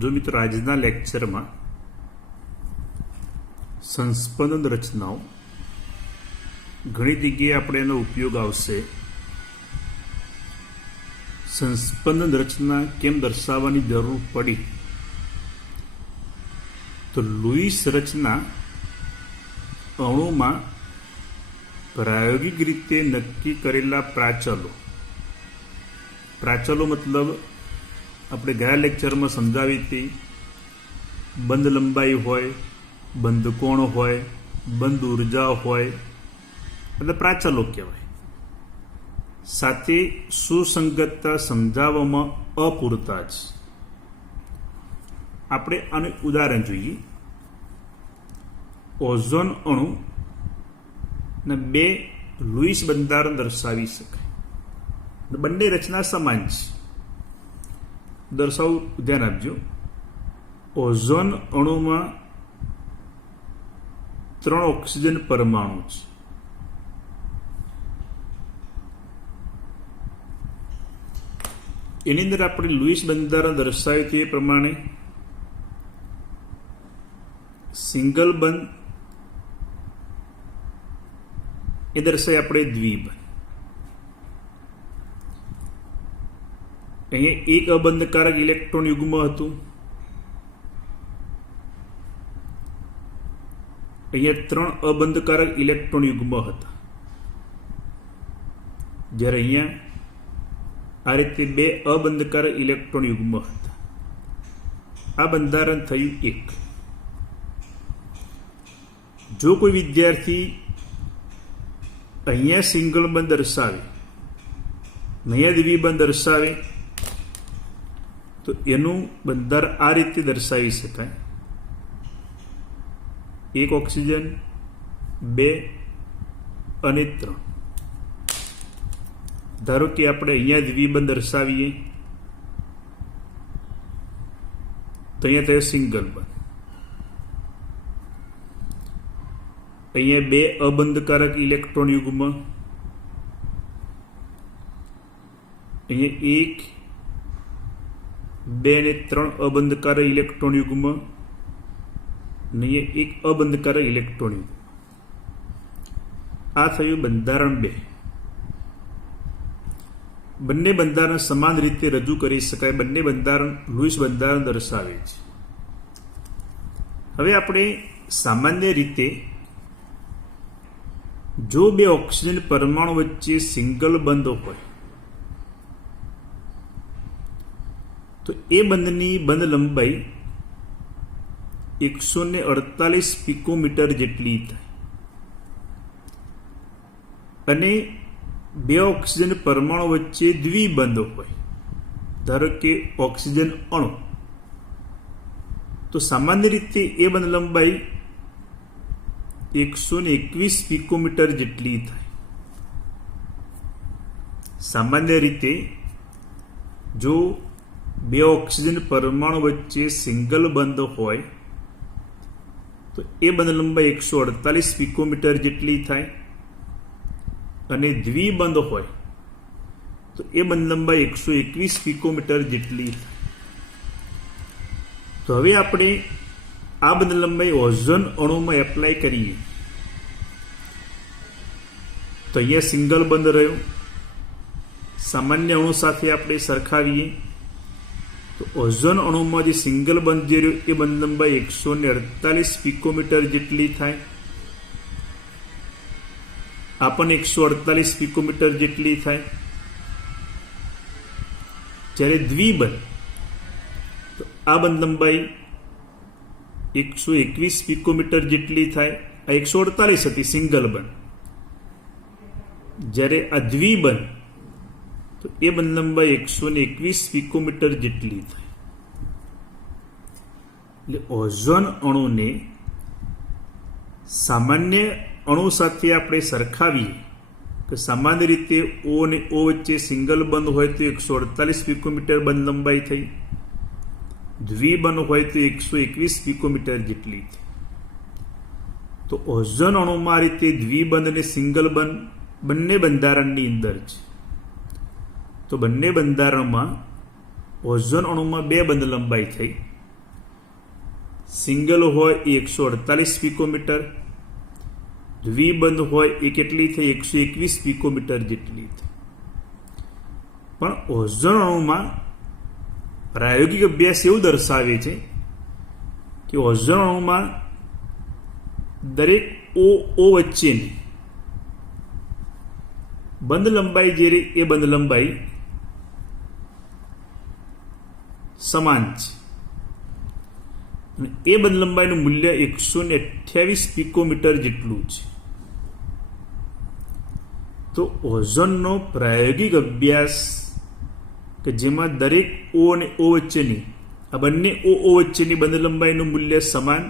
जो मित्र આજના લેક્ચરમાં સંસ્પંદન રચનાઓ ઘણી જગ્યાએ આપણે એનો ઉપયોગ આવશે. સંસ્પંદન રચના કેમ દર્શાવવાની જરૂર પડી? તો લુઈસ રચના અણુમાં પ્રાયોગિક રીતે નક્કી કરેલા પ્રાચલો મતલબ આપણે ગયા લેક્ચરમાં સમજાવી હતી, બંધ લંબાઈ હોય, બંધ કોણ હોય, બંધ ઉર્જા હોય, એટલે પ્રાચલો કહેવાય. સાથે સુસંગતતા સમજાવવામાં અપૂરતા જ. આપણે આનું ઉદાહરણ જોઈએ. ઓઝોન અણુ ને બે લુઈસ બંધારણ દર્શાવી શકાય. બંને રચના સમાન છે. દર્શાવું, ધ્યાન આપજો. ઓઝોન અણુમાં 3 ઓક્સિજન પરમાણુ છે. એની અંદર આપણે લુઈસ બંધારણ દર્શાવ્યું તે પ્રમાણે સિંગલ બંધ એ દર્શાવી આપણે દ્વિબંધ. અહીંયા એક અબંધકારક ઇલેક્ટ્રોન યુગ્મ હતું, અહીંયા 3 અબંધકારક ઇલેક્ટ્રોન યુગ્મ હતા. જ્યારે અહીંયા આ રીતે 2 અબંધકારક ઇલેક્ટ્રોન યુગ્મ હતા. આ બંધારણ થયું 1. જો કોઈ વિદ્યાર્થી અહીંયા સિંગલ બંધ દર્શાવે, અહીંયા દ્વિબંધ દર્શાવે, તો એનું બંધારણ આ રીતે દર્શાવી શકાય: 1 ઓક્સિજન, 2 અને 3. ધારો કે આપણે અહીંયા દ્વિબંધ દર્શાવીએ તો અહીંયા થયો સિંગલ બંધ. અહીંયા 2 અબંધકારક ઇલેક્ટ્રોન યુગ્મ, અહીંયા 1, 2 અને 3 અબંધકારક ઇલેક્ટ્રોન યુગ્મ, અને અહીંયા 1 અબંધકારક ઇલેક્ટ્રોન યુગ્મ. આ થયું બંધારણ 2. બંને બંધારણ સમાન રીતે રજૂ કરી શકાય. બંને બંધારણ લુઈસ બંધારણ દર્શાવે છે. હવે આપણે સામાન્ય રીતે જો 2 ઓક્સિજન પરમાણુ વચ્ચે સિંગલ બંધ હોય તો એ બંધની બંધ લંબાઈ 148 પિકોમીટર જેટલી થાય. અને 2 ઓક્સિજન પરમાણુ વચ્ચે દ્વિબંધ હોય, ધારો કે ઓક્સિજન અણુ, તો સામાન્ય રીતે એ બંધ લંબાઈ 121 પિકોમીટર જેટલી થાય. સામાન્ય રીતે જો 2 ઓક્સિજન પરમાણુ વચ્ચે સિંગલ બંધ હોય તો એ બંધ લંબાઈ 148 પિકોમીટર જેટલી થાય. અને દ્વિબંધ હોય તો એ બંધ લંબાઈ 121 પિકોમીટર જેટલી થાય. તો હવે આપણે આ બંધ લંબાઈ ઓઝોન અણુમાં એપ્લાય કરીએ તો અહીંયા સિંગલ બંધ રહ્યો. સામાન્ય અણુ સાથે આપણે સરખાવીએ તો ઓઝોન અણુમાં જે સિંગલ બંધ જે રહ્યો એ બંધ લંબાઈ 148 પિકોમીટર જેટલી થાય. આ પણ 148 પિકોમીટર જેટલી થાય. જ્યારે દ્વિબંધ તો આ બંધ લંબાઈ 121 પિકોમીટર જેટલી થાય. આ 148 હતી સિંગલ બંધ. જ્યારે આ દ્વિબંધ તો એ બંધ લંબાઈ 121 પિકોમીટર જેટલી થાય. એટલે ઓઝોન અણુને સામાન્ય અણુ સાથે આપણે સરખાવીએ કે સામાન્ય રીતે O અને O વચ્ચે સિંગલ બંધ હોય તો 148 પિકોમીટર બંધ લંબાઈ થઈ, દ્વિબંધ હોય તો 121 પિકોમીટર જેટલી થઈ. તો ઓઝોન અણુમાં આ રીતે દ્વિબંધ અને સિંગલ બંધ બંને બંધારણની અંદર છે. તો બંને બંધારણમાં ઓઝોન અણુમાં બે બંધ લંબાઈ થઈ. સિંગલ હોય એ 148 પિકોમીટર, દ્વિબંધ હોય એ કેટલી થઈ? 121 પિકોમીટર જેટલી થઈ. પણ ઓઝોન અણુમાં પ્રાયોગિક અભ્યાસ એવું દર્શાવે છે કે ઓઝોન અણુમાં દરેક ઓ વચ્ચેની બંધ લંબાઈ જે રહી એ બંધ લંબાઈ સમાન છે. અને એ બંધ લંબાઈનું મૂલ્ય 128 પિકોમીટર જેટલું છે. તો ઓઝોનનો પ્રાયોગિક અભ્યાસ કે જેમાં દરેક ઓ અને ઓ વચ્ચેની આ બંને ઓ વચ્ચેની બંધ લંબાઈનું મૂલ્ય સમાન,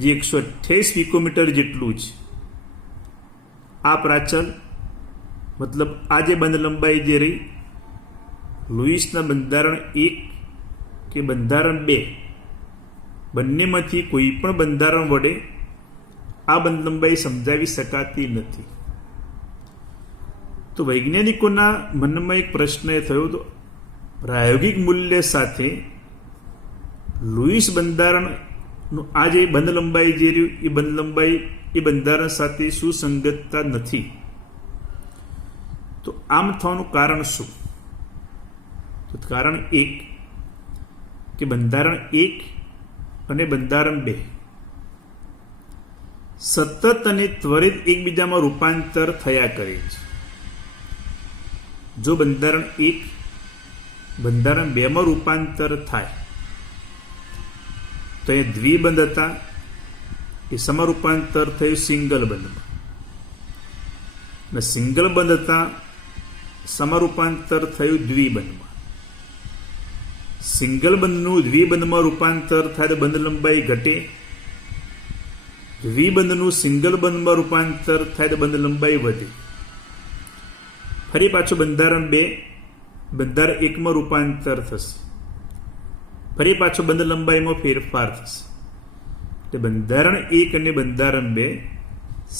જે 128 પિકોમીટર જેટલું છે. આ પ્રાચલ મતલબ આ જે બંધ લંબાઈ જે રહી લુઈસના બંધારણ 1 કે બંધારણ 2 બંનેમાંથી કોઈ પણ બંધારણ વડે આ બંધ લંબાઈ સમજાવી શકાતી નથી. તો વૈજ્ઞાનિકોના મનમાં એક પ્રશ્ન એ થયો તો પ્રાયોગિક મૂલ્ય સાથે લુઈસ બંધારણનું આ જે બંધ લંબાઈ જે રહ્યું એ બંધ લંબાઈ એ બંધારણ સાથે સુસંગતતા નથી. તો આમ થવાનું કારણ શું? તો કારણ એક કે બંધારણ 1 અને બંધારણ 2 સતત અને ત્વરિત એકબીજામાં રૂપાંતર થયા કરે છે. જો બંધારણ 1 બંધારણ 2 માં રૂપાંતર થાય તો એ દ્વિબંધ હતા એ સમારૂપાંતર થયું સિંગલ બંધમાં, અને સિંગલ બંધ હતા સમારૂપાંતર થયું દ્વિબંધમાં. સિંગલ બંધનું દ્વિબંધમાં રૂપાંતર થાય તો બંધ લંબાઈ ઘટે, દ્વિબંધનું સિંગલ બંધમાં રૂપાંતર થાય તો બંધ લંબાઈ વધે. ફરી પાછું બંધારણ 2 બંધારણ 1 માં રૂપાંતર થશે, ફરી પાછો બંધ લંબાઈમાં ફેરફાર થશે. એટલે બંધારણ 1 અને બંધારણ 2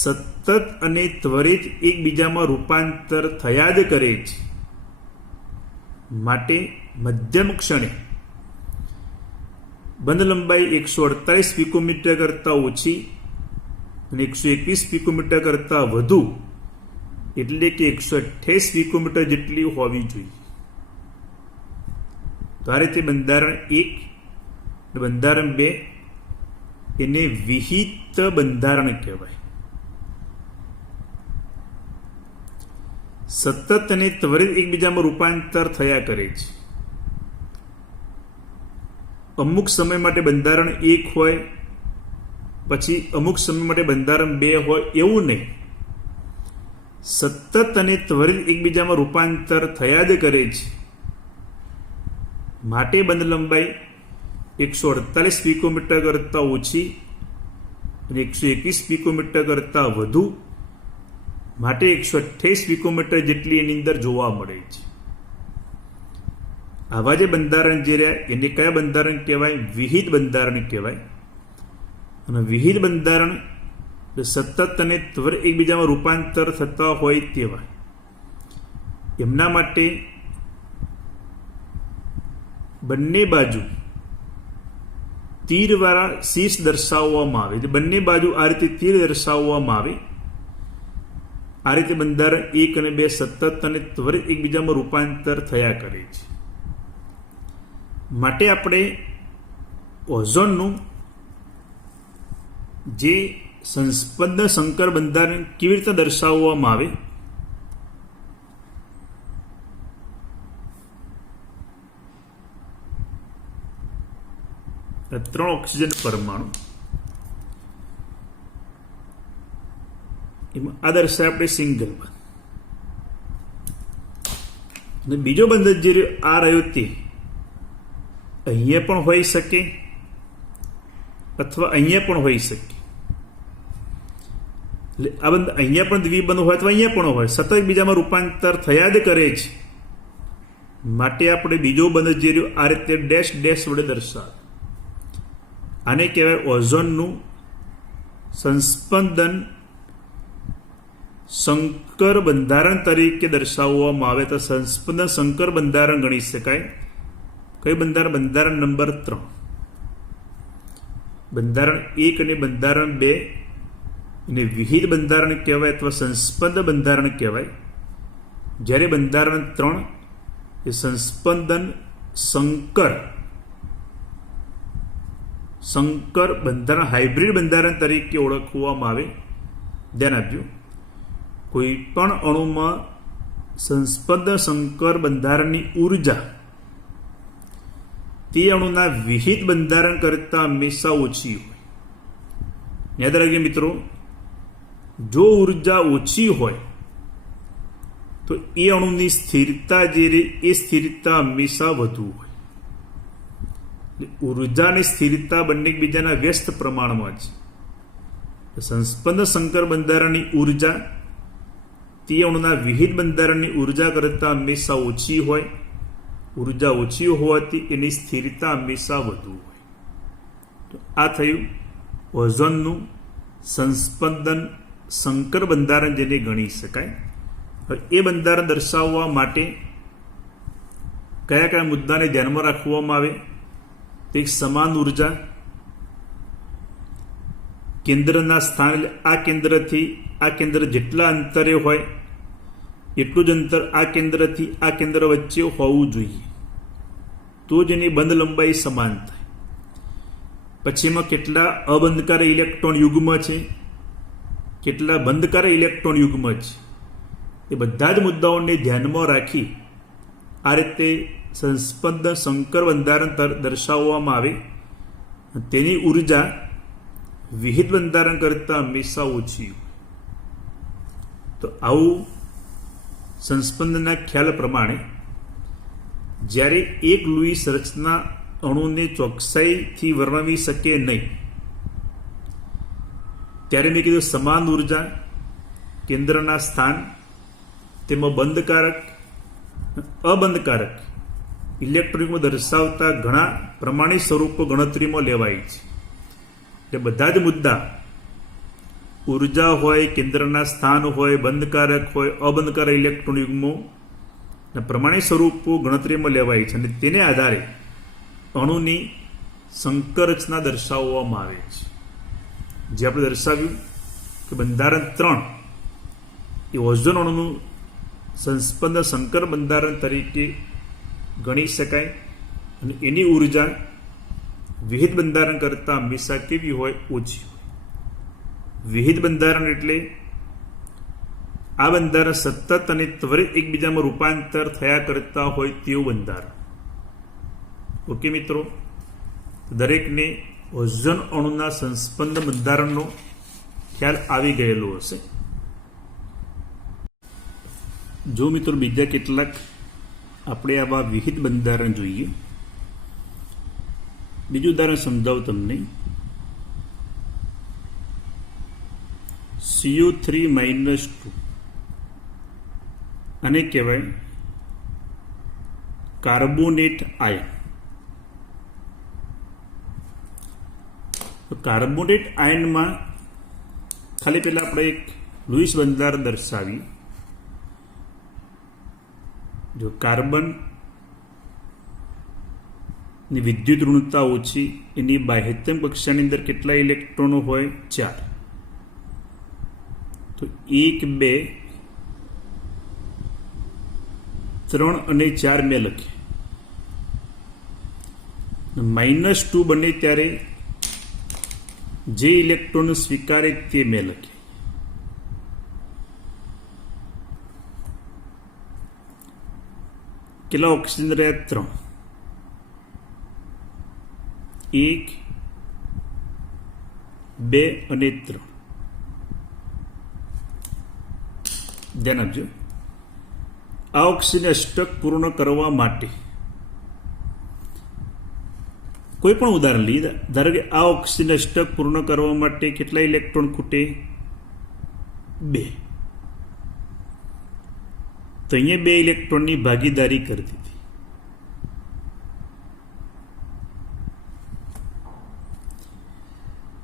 સતત અને ત્વરિત એકબીજામાં રૂપાંતર થયા જ કરે છે. માટે મધ્યમ ક્ષણે બંધ લંબાઈ 148 પિકોમીટર કરતાં ઓછી અને 121 પિકોમીટર કરતાં વધુ, એટલે કે 128 પિકોમીટર જેટલી હોવી જોઈએ. તો આ રીતે બંધારણ 1 બંધારણ 2 એને વિહિત બંધારણ કહેવાય. સતત અને ત્વરિત એકબીજામાં રૂપાંતર થયા કરે છે. અમુક સમય માટે બંધારણ 1 હોય પછી અમુક સમય માટે બંધારણ 2 હોય એવું નહીં. સતત અને ત્વરિત એકબીજામાં રૂપાંતર થયા જ કરે છે. માટે બંધ લંબાઈ 148 પિકોમીટર કરતાં ઓછી અને 121 પિકોમીટર કરતાં વધુ, માટે 128 પિકોમીટર જેટલી એની અંદર જોવા મળે છે. આવા જે બંધારણ જે રહ્યા એને કયા બંધારણ કહેવાય? વિહિત બંધારણ કહેવાય. અને વિહિત બંધારણ સતત અને ત્વરિત એકબીજામાં રૂપાંતર થતા હોય તેવા. એમના માટે બંને બાજુ તીરવાળા શીર્ષ દર્શાવવામાં આવે. બંને બાજુ આ રીતે તીર દર્શાવવામાં આવે. આ રીતે બંધારણ 1 અને 2 સતત અને ત્વરિત એકબીજામાં રૂપાંતર થયા કરે છે. માટે આપણે ઓઝોનનું જે સંસ્પન્દ સંકર બંધારણ કેવી રીતે દર્શાવવામાં આવે? ત્રણ ઓક્સિજન પરમાણુ એમાં આ દર્શાવે આપણે સિંગલ બંધ. અને બીજો બંધ જે આ રહ્યો તે અહીંયા પણ હોઈ શકે અથવા અહીંયા પણ હોઈ શકે. એટલે આ બંધ અહીંયા પણ દ્વિબંધ હોય અથવા અહીંયા પણ હોય, સતત બીજામાં રૂપાંતર થયા જ કરે છે. માટે આપણે બીજો બંધ જે રહ્યો આ રીતે ડેશ ડેશ વડે દર્શાવે. આને કહેવાય ઓઝોનનું સંસ્પંદન સંકર બંધારણ તરીકે દર્શાવવામાં આવે તો સંસ્પંદન સંકર બંધારણ ગણી શકાય. કયું બંધારણ? બંધારણ નંબર 3. બંધારણ 1 અને બંધારણ 2 એને વિહિત બંધારણ કહેવાય અથવા સંસ્પંદ બંધારણ કહેવાય. જ્યારે બંધારણ 3 એ સંસ્પંદન સંકર બંધારણ, હાઇબ્રિડ બંધારણ તરીકે ઓળખવામાં આવે. ધ્યાન આપજો, કોઈ પણ અણુમાં સંસ્પંદ સંકર બંધારણની ઉર્જા તે અણુના વિહિત બંધારણ કરતાં હંમેશા ઓછી હોય. યાદ રાખજો મિત્રો, જો ઉર્જા ઓછી હોય તો એ અણુની સ્થિરતા જે રહે એ સ્થિરતા હંમેશા વધુ હોય. ઉર્જા અને સ્થિરતા બંને એકબીજાના વ્યસ્ત પ્રમાણમાં છે. સંસ્પંદ સંકર બંધારણની ઉર્જા તે અણુના વિહિત બંધારણની ઉર્જા કરતાં હંમેશા ઓછી હોય. ઉર્જા ઓછી હોવાથી એની સ્થિરતા હંમેશા વધુ હોય. તો આ થયું ઓઝોનનું સંસ્પંદન સંકર બંધારણ, જેને ગણી શકાય. હવે એ બંધારણ દર્શાવવા માટે કયા કયા મુદ્દાને ધ્યાનમાં રાખવામાં આવે? તો એક સમાન ઉર્જા, કેન્દ્રના સ્થાન, આ કેન્દ્રથી આ કેન્દ્ર જેટલા અંતરે હોય એટલું જ અંતર આ કેન્દ્રથી આ કેન્દ્ર વચ્ચે હોવું જોઈએ, તો જ એની બંધ લંબાઈ સમાન થાય. પછી એમાં કેટલા અબંધકારી ઇલેક્ટ્રોન યુગ્મ છે, કેટલા બંધકારી ઇલેક્ટ્રોન યુગ્મ છે, એ બધા જ મુદ્દાઓને ધ્યાનમાં રાખી આ રીતે સંસ્પંદન સંકર બંધારણ દર્શાવવામાં આવે. તેની ઉર્જા વિહિત બંધારણ કરતાં હંમેશા ઓછી હોય. તો આવું સંસ્પંદનના ખ્યાલ પ્રમાણે જ્યારે એક લૂઈસ રચના અણુને ચોકસાઈથી વર્ણવી શકે નહીં, ત્યારે મેં કીધું સમાન ઉર્જા, કેન્દ્રના સ્થાન, તેમાં બંધકારક અબંધકારક ઇલેક્ટ્રોનિકમાં દર્શાવતા ઘણા પ્રમાણિત સ્વરૂપો ગણતરીમાં લેવાય છે. એટલે બધા જ મુદ્દા, ઉર્જા હોય, કેન્દ્રના સ્થાન હોય, બંધકારક હોય, અબંધકારક ઇલેક્ટ્રોન યુગ્મો પ્રમાણિત સ્વરૂપો ગણતરીમાં લેવાય છે અને તેને આધારે અણુની સંકર રચના દર્શાવવામાં આવે છે. જે આપણે દર્શાવ્યું કે બંધારણ 3 એ ઓઝોન અણુનું સંસ્પંદન સંકર બંધારણ તરીકે ગણી શકાય અને એની ઉર્જા વિહિત બંધારણ કરતાં હંમેશા કેવી હોય? ઓછી હોય. વિહિત બંધારણ એટલે આ બંધારણ સતત અને ત્વરિત એકબીજામાં રૂપાંતર થયા કરતા હોય તેવું બંધારણ. ઓકે મિત્રો, દરેકને ઓઝોન અણુના સંસ્પંદન બંધારણનો ખ્યાલ આવી ગયેલો હશે. જો મિત્રો બીજા કેટલાક આપણે આવા વિહિત બંધારણ જોઈએ. બીજું ઉદાહરણ સમજાવું તમને. CO3-2 આને કહેવાય કાર્બોનેટ આયન. કાર્બોનેટ આયનમાં ખાલી પહેલા આપણે એક લૂઈસ બંધારણ દર્શાવી. જો કાર્બન ની વિદ્યુત ઋણતા ઓછી, એની બાહ્યતમ કક્ષાની અંદર કેટલા ઇલેક્ટ્રોનો હોય? 4. તો 1, 2, 3 અને 4 મેં લખે. -2 બને ત્યારે જે ઇલેક્ટ્રોન સ્વીકારે તે મેં લખે. કેટલા ઓક્સિજન રહ્યા? 3. 1, 2 અને 3. ધ્યાન આપજો. આ ઓક્સિજન અષ્ટક પૂર્ણ કરવા માટે કોઈ પણ ઉદાહરણ લઈએ. ધારો કે આ ઓક્સિજન અષ્ટક પૂર્ણ કરવા માટે કેટલા ઇલેક્ટ્રોન ખૂટે? 2. તો અહીંયા 2 ઇલેક્ટ્રોનની ભાગીદારી કરી દીધી.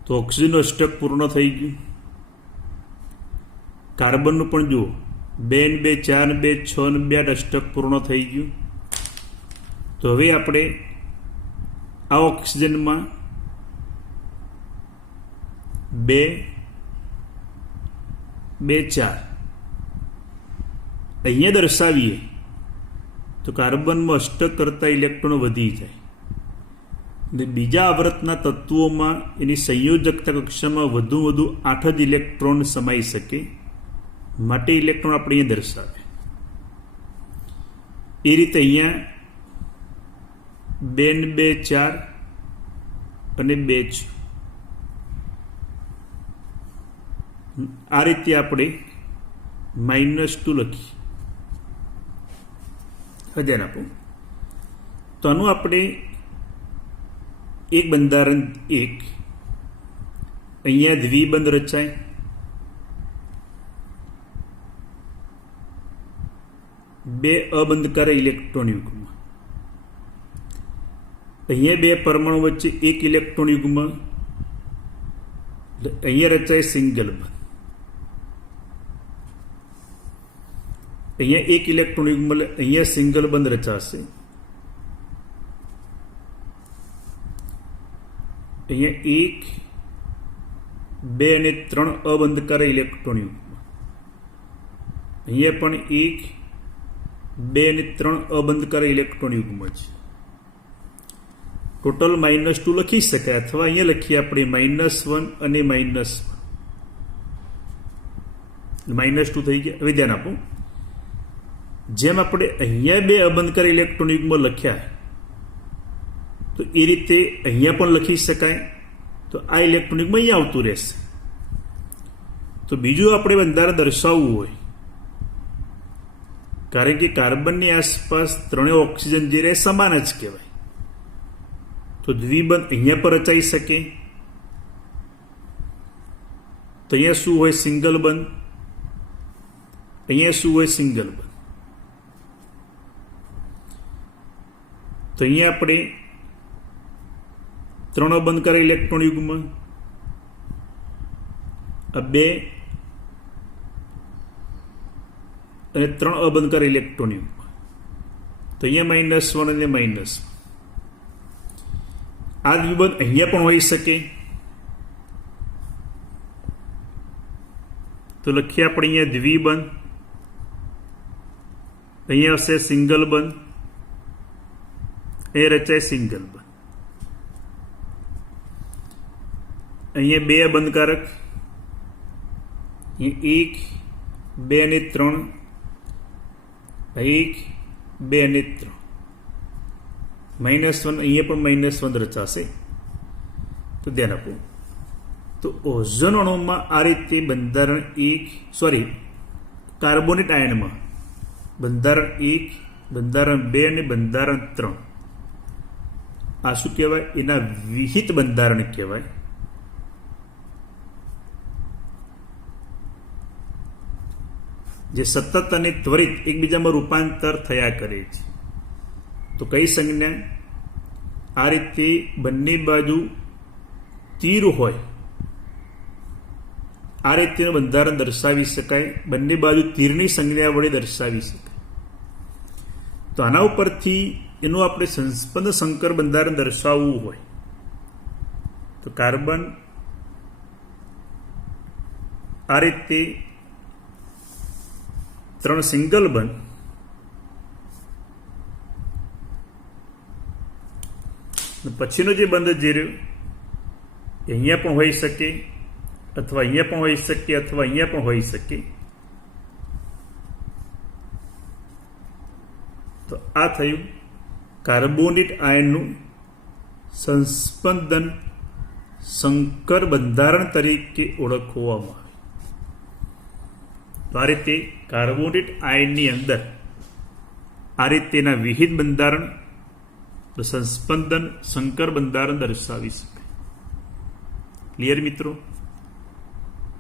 તો ઓક્સિજનનું અષ્ટક પૂર્ણ થઈ ગયું. કાર્બનનું પણ જુઓ, 2 ને 2 4 ને 2 6 ને 2 8 અષ્ટક પૂર્ણ થઈ ગયું. તો હવે આપણે આ ઓક્સિજનમાં 2 2 4 અહીંયા દર્શાવીએ તો કાર્બનમાં અષ્ટક કરતા ઇલેક્ટ્રોનો વધી જાય અને બીજા આવર્તના તત્વોમાં એની સંયોજકતા કક્ષામાં વધુ 8 જ ઇલેક્ટ્રોન સમાઈ શકે, માટે ઇલેક્ટ્રોન આપણે અહીંયા દર્શાવે. એ રીતે અહીંયા 2 2 4 અને 2 6 આ રીતે આપણે -2 લખીએ. હવે ધ્યાન આપો. તો આનું આપણે એક બંધારણ 1 અહીંયા દ્વિબંધ રચાય, બે અબંધકારી ઇલેક્ટ્રોન યુગ્મ, અહીંયા બે પરમાણુ વચ્ચે એક ઇલેક્ટ્રોન યુગ્મ, અહીંયા રચાય સિંગલ બંધ. અહીંયા એક ઇલેક્ટ્રોન યુગ્મ એટલે અહીંયા સિંગલ બંધ રચાશે. અહીંયા 1 2 અને 3 અબંધકારી ઇલેક્ટ્રોન યુગ્મ, અહીંયા પણ 1 2 અને 3 અબંધકારી ઇલેક્ટ્રોન યુગ્મ છે. ટોટલ -2 લખી શકાય, અથવા અહીંયા લખીએ આપણે -1 અને -1 -2 થઈ ગયા. હવે ધ્યાન આપો, જેમ આપણે અહીંયા બે અબંધકારી ઇલેક્ટ્રોન યુગ્મ લખ્યા તો એ રીતે અહીંયા પણ લખી શકાય. તો આ ઇલેક્ટ્રોન યુગ્મ અહીંયા આવતું રહેશે. તો બીજું આપણે બંધારણ દર્શાવવું હોય, કારણ કે કાર્બનની આસપાસ ત્રણેય ઓક્સિજન જે રહે સમાન જ કહેવાય, તો દ્વિબંધ અહીંયા પર રચાઈ શકે. તો અહીંયા શું હોય? સિંગલ બંધ. અહીંયા શું હોય? સિંગલ બંધ. તો અહીંયા આપણે 3 અબંધકારી ઇલેક્ટ્રોન યુગ્મ, 2 અને 3 અબંધકારી ઇલેક્ટ્રોન યુગ્મ. તો અહીંયા -1 અને -1. આ દ્વિબંધ અહીંયા પણ હોઈ શકે. તો લખીએ આપણે અહીંયા દ્વિબંધ, અહીંયા હશે સિંગલ બંધ, એ રચાય સિંગલ બંધ. અહીંયા બે બંધકારક, 1 2 અને 3, 1 2 અને 3, -1 અહીંયા પણ -1 રચાશે. તો ધ્યાન આપો. તો ઓઝોન અણુમાં આ રીતે બંધારણ 1 કાર્બોનેટ આયનમાં બંધારણ 1, બંધારણ 2 અને બંધારણ 3 આ શું કહેવાય? એના વિહિત બંધારણ કહેવાય. જે સતત અને ત્વરિત એકબીજામાં રૂપાંતર થયા કરે છે. તો કઈ સંજ્ઞા? આ રીતે બંને બાજુ તીર હોય આ રીતેનું બંધારણ દર્શાવી શકાય. બંને બાજુ તીરની સંજ્ઞા વડે દર્શાવી શકાય. તો આના ઉપરથી એનું આપણે સંસ્પંદ સંકર બંધારણ દર્શાવવું હોય તો કાર્બન આ રીતે 3 સિંગલ બંધ, પછીનો જે બંધ જે રહ્યો અહીંયા પણ હોઈ શકે, અથવા અહીંયા પણ હોઈ શકે, અથવા અહીંયા પણ હોઈ શકે. તો આ થયું કાર્બોનેટ આયનનું સંસ્પંદન સંકર બંધારણ તરીકે ઓળખવામાં આવે. તો આ રીતે કાર્બોનેટ આયનની અંદર આ રીતેના વિહિત બંધારણ સંસ્પંદન સંકર બંધારણ દર્શાવી શકાય. ક્લિયર મિત્રો?